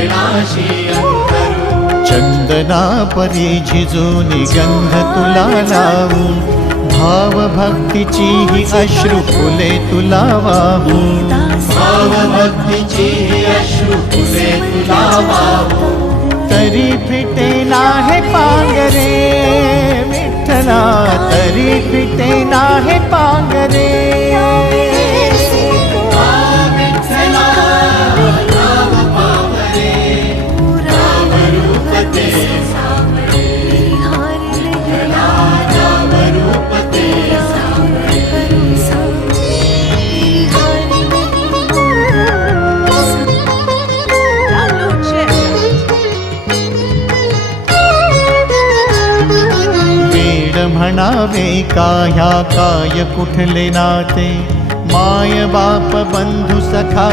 चरणाशी अंतरू। चंदना परी झिजूनी गंध तुला लावू, भाव भक्तीची ही अश्रु फुले तुला वाहू। भाव भक्तीची ही अश्रु फुले तुला वाहू। तरी फिटेना हे पांगरे विठ्ठला, तरी फिटेना हे पांगरे। म्हणावे काह्या काय कुठले नाते, माय बाप बंधु सखा